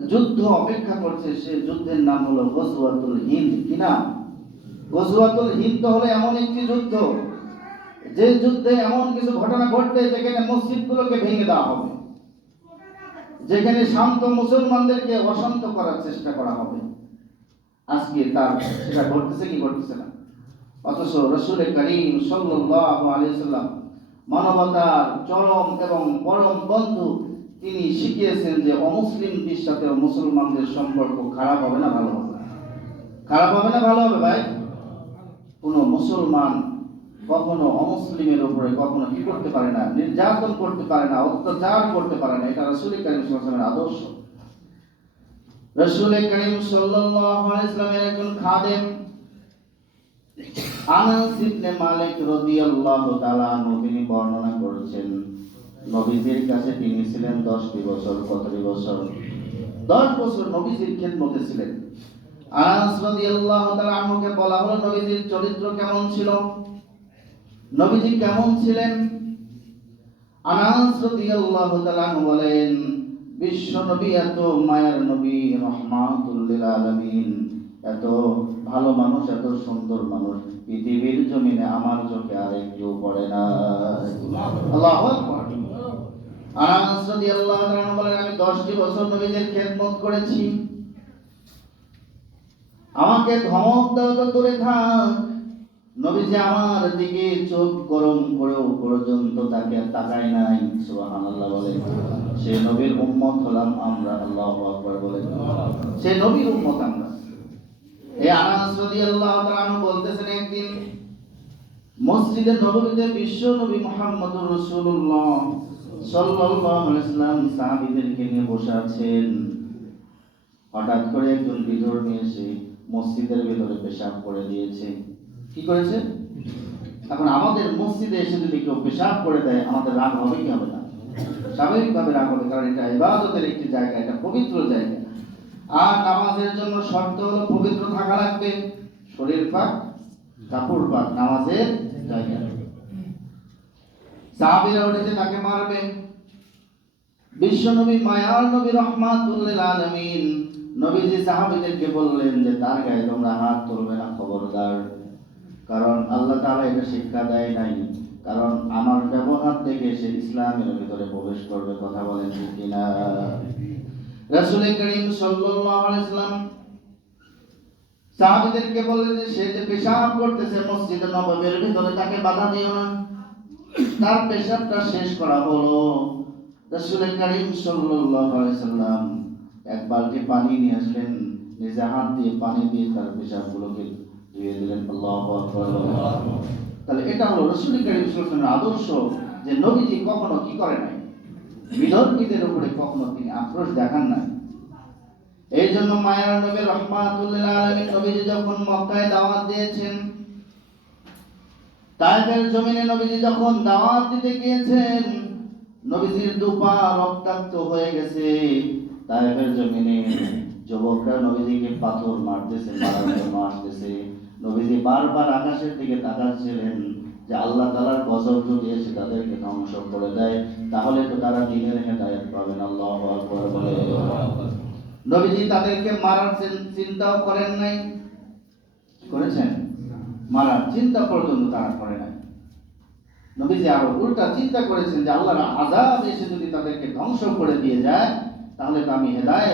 যুদ্ধ অপেক্ষা করছে, সে যুদ্ধের নাম হলো গজওয়াতুল হিন্দ। কি নাম? গজওয়াতুল হিন্দ হলো এমন একটি যুদ্ধ, যে যুদ্ধে এমন কিছু ঘটনা ঘটবে যেখানে মসজিদগুলোকে ভেঙে দেওয়া হবে, যেখানে শান্ত মুসলমানদেরকে অশান্ত করার চেষ্টা করা হবে। আজকে তার সেটা ঘটতেছে কি ঘটতেছে না? অথচ রাসূল করিম সাল্লাল্লাহু আলাইহি ওয়াসাল্লাম মানবতার চরম এবং পরম বন্ধু, তিনি শিখিয়েছেন যে অমুসলিমদের সাথে মুসলমানদের সম্পর্ক খারাপ হবে না ভালো হবে? খারাপ হবে না ভালো হবে? ভাই, কোন মুসলমান কখনো অমুসলিমের উপরে কখনো কি করতে পারে না, নির্যাতন করতে পারে না, অত্যাচার করতে পারে না। এটা রাসূল করিম সাল্লাল্লাহু আলাইহি ওয়াসাল্লামের আদর্শ। রাসূল করিম সাল্লাল্লাহু আলাইহি ওয়াসাল্লামের একজন খাদেম আনাস ইবনে মালিক রাদিয়াল্লাহু তাআলা আনহু, তিনি বর্ণনা করেছেন, নবীজির কাছে তিনি ছিলেন 10টি বছর। কতটি বছর? 10 বছর নবীজির খেদমতে ছিলেন। আনাস রাদিয়াল্লাহু তাআলা আনহুকে বলা হলো, নবীজির চরিত্র কেমন ছিল, নবীজি কেমন ছিলেন? আনাস রাদিয়াল্লাহু তাআলা আনহু বলেন, বিশ্ব নবী এত মায়ার নবী, রাহমাতুল লিল আলামিন, এত ভালো মানুষ, এত সুন্দর মানুষ পৃথিবীর জমিনে আমার চোখে আর কেউ পড়ে না। আল্লাহু আকবার। আনাস রাদিয়াল্লাহু তাআলা বলেন, আমি 10টি বছর নবীজির খেদমত করেছি। আমাকে ধমক দাও তো দূরে থাক, নবীজি আমার দিকে চোখ গরম করেও পর্যন্ত তাকে তাকায় নাই। সুবহানাল্লাহ বলেন। সেই নবীর উম্মত হলাম আমরা। আল্লাহু আকবার বলেন। সেই নবীর উম্মত আমরা। এই আনাস রাদিয়াল্লাহু তাআলা বলতেছেন, একদিন মসজিদে নববীতে বিশ্ব নবী মুহাম্মদুর রাসূলুল্লাহ সাল্লাল্লাহু আলাইহি ওয়াসাল্লাম সাহাবীদেরকে নিয়ে বসে আছেন। হঠাৎ করে একজন বিধর্মী এসে মসজিদের ভিতরে পেশাব করে দিয়েছে। কি করেছে? এখন আমাদের মসজিদে এসে যদি কেউ পেশাব করে দেয়, আমাদের রাগ হবে কি হবে না? স্বাভাবিকভাবে রাগ হবে, কারণ এটা ইবাদতের একটি জায়গা, এটা পবিত্র জায়গা। আর নামাজের জন্য শর্ত হলো পবিত্র থাকা লাগবে, শরীর পাক, কাপড় পাক, নামাজের জায়গা। সাহাবীরা উঠেছে তাকে মারবে। বিশ্বনবী মায়ার নবী রাহমাতুল লিল আলামিন, নবীজি সাহাবীদেরকে বললেন যে তার গায়ে তোমরা হাত তুলবে না, খবরদার। কারণ আল্লাহ তাআলা এটা শিক্ষা দেয় নাই, কারণ আমার ব্যবহার দেখে সে ইসলামের ভিতরে প্রবেশ করবে। কথা বলেন ঠিক কিনা? রাসূল করিম সাল্লাল্লাহু আলাইহি ওয়াসাল্লাম সাহাবীদেরকে বললেন যে সে যে পেশাব করতেছে মসজিদে নববীর ভিতরে, তাকে বাধা দিও না। তার পেশাবটা শেষ করা হলো। রাসূল করিম সাল্লাল্লাহু আলাইহি ওয়াসাল্লাম এক বালতি পানি নিয়ে আসলেন, নিজে হাত দিয়ে পানি দিয়ে তার পেশাবগুলোকে ধুয়ে দিলেন। আল্লাহু আকবার। তাহলে এটা হলো রাসূল করিম সাল্লাল্লাহু আলাইহি ওয়াসাল্লামের আদর্শ, যে নবীজি কখনো কি করে নাই, বিধর্মীদের উপরে কখনো তিনি আক্রোশ দেখান নাই। এই জন্য মায়ার নবী রাহমাতুল লিল আলামিন, নবীজি যখন মক্কায় দাওয়াত দিয়েছেন, তায়েফের জমিনে নবীজি যখন দাওয়াত দিতে গিয়েছেন, নবীজির দুপা রক্তাক্ত হয়ে গেছে। তায়েফের জমিনে যুবকরা নবীজিকে পাথর মারতেছে, মারতেছে। নবীজি বারবার আকাশের দিকে তাকাচ্ছিলেন যে আল্লাহ তাআলার গজব যদি এসে তাদেরকে ধ্বংস করে দেয়, তাহলে তো তারা দ্বীনের হেদায়েত পাবেন। আল্লাহু আকবার বলে। নবীজি তাদেরকে মারার চিন্তাও করেন নাই। করেছেন? মারার চিন্তা পর্যন্ত তারা করে নাই। নবীজি আরো উল্টা চিন্তা করেছেন যে আল্লাহর আযাব এসে যদি তাদেরকে ধ্বংস করে দিয়ে যায়, তাহলে তো আমি হেদায়েত